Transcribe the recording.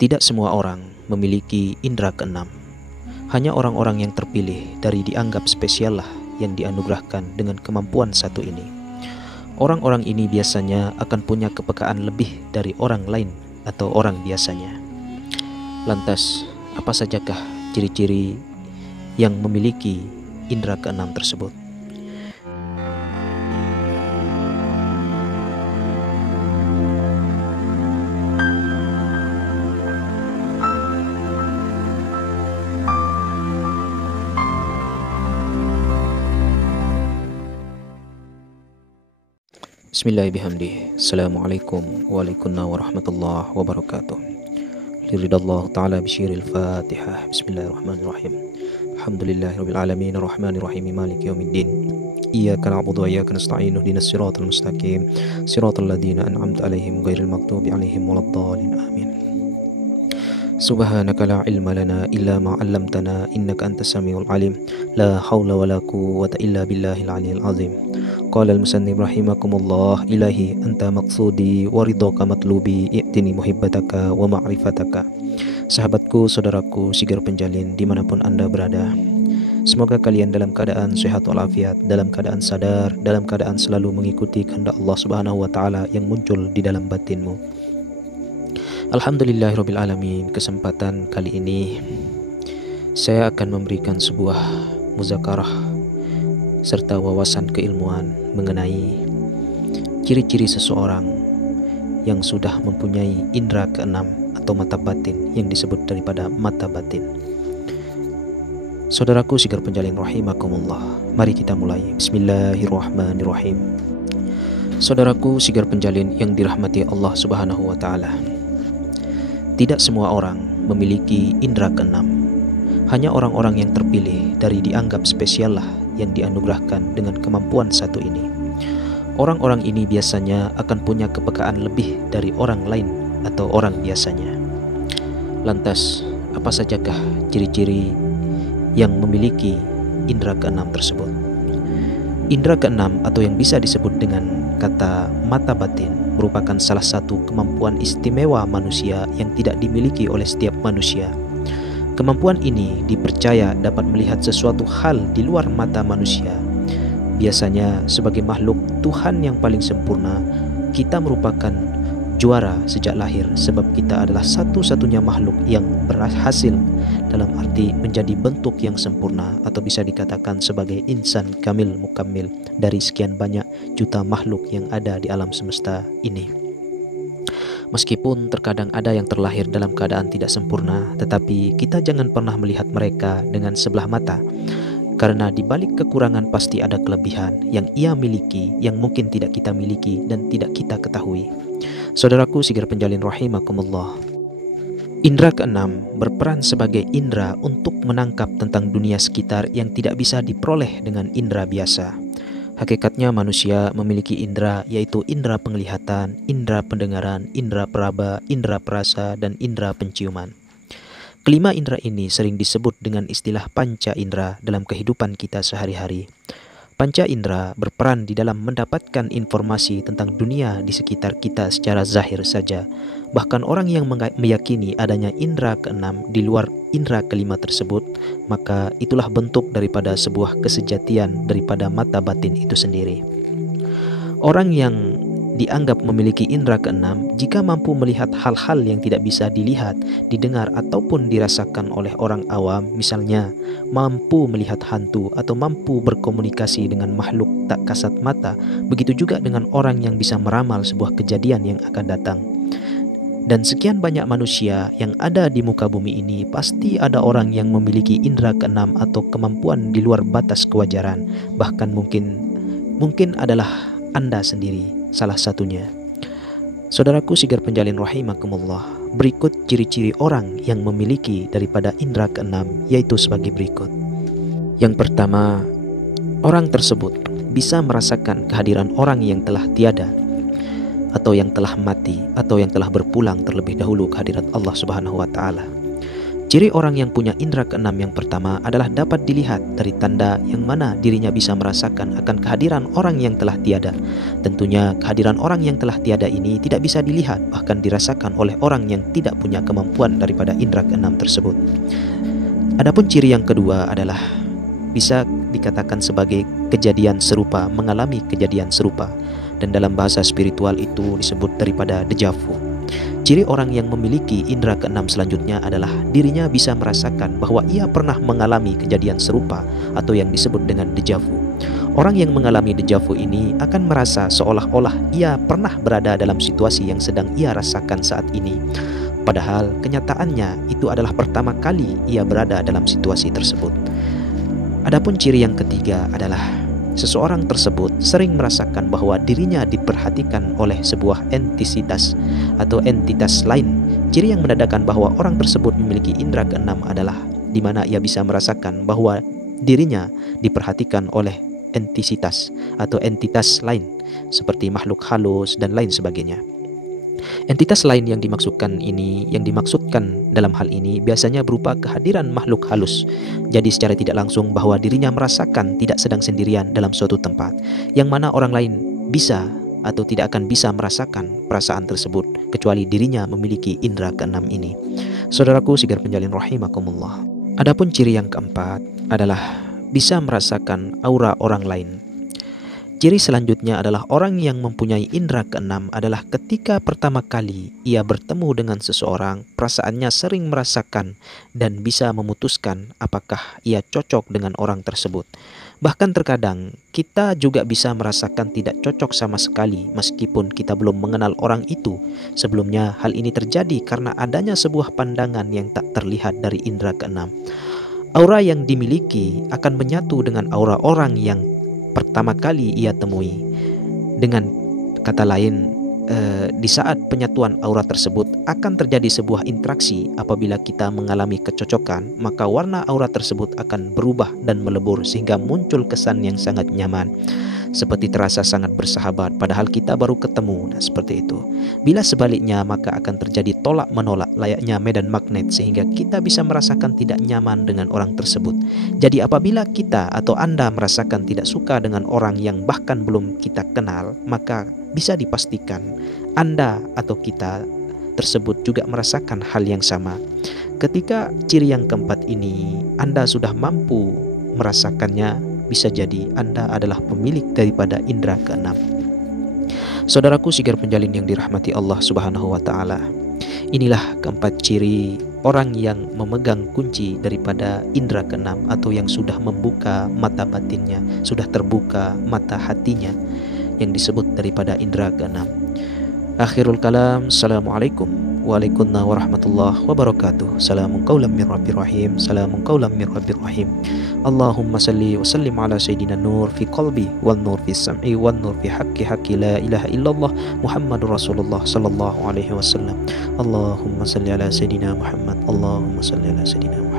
Tidak semua orang memiliki indera keenam. Hanya orang-orang yang terpilih dari dianggap spesial lah yang dianugerahkan dengan kemampuan satu ini. Orang-orang ini biasanya akan punya kepekaan lebih dari orang lain atau orang biasanya. Lantas, apa sajakah ciri-ciri yang memiliki indera keenam tersebut? Bismillahirrahmanirrahim. Assalamualaikum warahmatullahi wabarakatuh. Liridallahu ta'ala bisyiril fatihah. Bismillahirrahmanirrahim. Alhamdulillahirabbil alamin arrahmanir rahim maliki yaumiddin. Iyyaka na'budu wa iyyaka nasta'in ihdinas siratal mustaqim siratal ladzina an'amta 'alaihim ghairil maghdubi 'alaihim waladdallin. Amin. Subhanaka la ilma lana illa ma 'allamtana innaka antas samiul alim. La haula wala quwwata illa billahil aliyil azim. Qala al-musannif rahimakumullah, ilahi anta maqsudi wa ridhaka matlubi i'tini muhibbataka wa ma'rifataka. Sahabatku, saudaraku, sigar penjalin dimanapun Anda berada, semoga kalian dalam keadaan sehat walafiat, dalam keadaan sadar, dalam keadaan selalu mengikuti kehendak Allah Subhanahu wa taala yang muncul di dalam batinmu. Alhamdulillahirabbil alamin. Kesempatan kali ini saya akan memberikan sebuah muzakarah serta wawasan keilmuan mengenai ciri-ciri seseorang yang sudah mempunyai indera keenam atau mata batin yang disebut daripada mata batin. Saudaraku sigar penjalin rahimakumullah, mari kita mulai. Bismillahirrahmanirrahim. Saudaraku sigar penjalin yang dirahmati Allah Subhanahu wa taala, tidak semua orang memiliki indera keenam. Hanya orang-orang yang terpilih dari dianggap spesial lah yang dianugerahkan dengan kemampuan satu ini. Orang-orang ini biasanya akan punya kepekaan lebih dari orang lain atau orang biasanya. Lantas, apa sajakah ciri-ciri yang memiliki indera keenam tersebut? Indera keenam atau yang bisa disebut dengan kata mata batin merupakan salah satu kemampuan istimewa manusia yang tidak dimiliki oleh setiap manusia. Kemampuan ini dipercaya dapat melihat sesuatu hal di luar mata manusia. Biasanya sebagai makhluk Tuhan yang paling sempurna, kita merupakan juara sejak lahir sebab kita adalah satu-satunya makhluk yang berhasil dalam arti menjadi bentuk yang sempurna atau bisa dikatakan sebagai insan kamil mukammil dari sekian banyak juta makhluk yang ada di alam semesta ini. Meskipun terkadang ada yang terlahir dalam keadaan tidak sempurna, tetapi kita jangan pernah melihat mereka dengan sebelah mata. Karena di balik kekurangan pasti ada kelebihan yang ia miliki yang mungkin tidak kita miliki dan tidak kita ketahui. Saudaraku sigar penjalin rahimakumullah, indera keenam berperan sebagai indera untuk menangkap tentang dunia sekitar yang tidak bisa diperoleh dengan indera biasa. Hakikatnya manusia memiliki indera, yaitu indera penglihatan, indera pendengaran, indera peraba, indera perasa, dan indera penciuman. Kelima indera ini sering disebut dengan istilah panca indera dalam kehidupan kita sehari-hari. Panca indera berperan di dalam mendapatkan informasi tentang dunia di sekitar kita secara zahir saja. Bahkan orang yang meyakini adanya indera keenam di luar indera kelima tersebut, maka itulah bentuk daripada sebuah kesejatian daripada mata batin itu sendiri. Orang yang dianggap memiliki indera keenam jika mampu melihat hal-hal yang tidak bisa dilihat, didengar ataupun dirasakan oleh orang awam, misalnya mampu melihat hantu atau mampu berkomunikasi dengan makhluk tak kasat mata, begitu juga dengan orang yang bisa meramal sebuah kejadian yang akan datang. Dan sekian banyak manusia yang ada di muka bumi ini, pasti ada orang yang memiliki indera keenam atau kemampuan di luar batas kewajaran. Bahkan mungkin adalah Anda sendiri salah satunya. Saudaraku sigar penjalin rahimakumullah, berikut ciri-ciri orang yang memiliki daripada indera keenam, yaitu sebagai berikut. Yang pertama, orang tersebut bisa merasakan kehadiran orang yang telah tiada atau yang telah mati atau yang telah berpulang terlebih dahulu ke hadirat Allah Subhanahu wa taala. Ciri orang yang punya indera keenam yang pertama adalah dapat dilihat dari tanda yang mana dirinya bisa merasakan akan kehadiran orang yang telah tiada. Tentunya kehadiran orang yang telah tiada ini tidak bisa dilihat, bahkan dirasakan oleh orang yang tidak punya kemampuan daripada indera keenam tersebut. Adapun ciri yang kedua adalah bisa dikatakan sebagai kejadian serupa, mengalami kejadian serupa, dan dalam bahasa spiritual itu disebut daripada deja vu. Ciri orang yang memiliki indera keenam selanjutnya adalah dirinya bisa merasakan bahwa ia pernah mengalami kejadian serupa atau yang disebut dengan deja vu. Orang yang mengalami deja vu ini akan merasa seolah-olah ia pernah berada dalam situasi yang sedang ia rasakan saat ini. Padahal kenyataannya itu adalah pertama kali ia berada dalam situasi tersebut. Adapun ciri yang ketiga adalah seseorang tersebut sering merasakan bahwa dirinya diperhatikan oleh sebuah entitas atau entitas lain. Ciri yang menandakan bahwa orang tersebut memiliki indera keenam adalah di mana ia bisa merasakan bahwa dirinya diperhatikan oleh entitas atau entitas lain seperti makhluk halus dan lain sebagainya. Entitas lain yang dimaksudkan dalam hal ini biasanya berupa kehadiran makhluk halus. Jadi secara tidak langsung bahwa dirinya merasakan tidak sedang sendirian dalam suatu tempat, yang mana orang lain bisa atau tidak akan bisa merasakan perasaan tersebut kecuali dirinya memiliki indera keenam ini. Saudaraku sigar penjalin rahimakumullah. Adapun ciri yang keempat adalah bisa merasakan aura orang lain. Ciri selanjutnya adalah orang yang mempunyai indera keenam adalah ketika pertama kali ia bertemu dengan seseorang, perasaannya sering merasakan dan bisa memutuskan apakah ia cocok dengan orang tersebut. Bahkan terkadang kita juga bisa merasakan tidak cocok sama sekali meskipun kita belum mengenal orang itu. Sebelumnya hal ini terjadi karena adanya sebuah pandangan yang tak terlihat dari indera keenam. Aura yang dimiliki akan menyatu dengan aura orang yang pertama kali ia temui. Dengan kata lain, di saat penyatuan aura tersebut akan terjadi sebuah interaksi. Apabila kita mengalami kecocokan, maka warna aura tersebut akan berubah dan melebur sehingga muncul kesan yang sangat nyaman, seperti terasa sangat bersahabat padahal kita baru ketemu. Nah, seperti itu. Bila sebaliknya, maka akan terjadi tolak menolak layaknya medan magnet sehingga kita bisa merasakan tidak nyaman dengan orang tersebut. Jadi apabila kita atau Anda merasakan tidak suka dengan orang yang bahkan belum kita kenal, maka bisa dipastikan Anda atau kita tersebut juga merasakan hal yang sama. Ketika ciri yang keempat ini Anda sudah mampu merasakannya, bisa jadi Anda adalah pemilik daripada indera keenam. Saudaraku sigar penjalin yang dirahmati Allah Subhanahu wa taala. Inilah keempat ciri orang yang memegang kunci daripada indera keenam atau yang sudah membuka mata batinnya, sudah terbuka mata hatinya, yang disebut daripada indera keenam. Akhirul kalam, assalamualaikum warahmatullahi wabarakatuh. Salamun qaulam min rabbir rahim. Salamun qaulam min rabbir rahim. Allahumma salli wa sallim ala sayyidina nur fi qalbi wal nur fi sam'i wal nur fi haqqi la ilaha illallah Muhammadur Rasulullah sallallahu alaihi wasallam. Allahumma salli ala sayyidina Muhammad. Allahumma salli ala sayyidina Muhammad.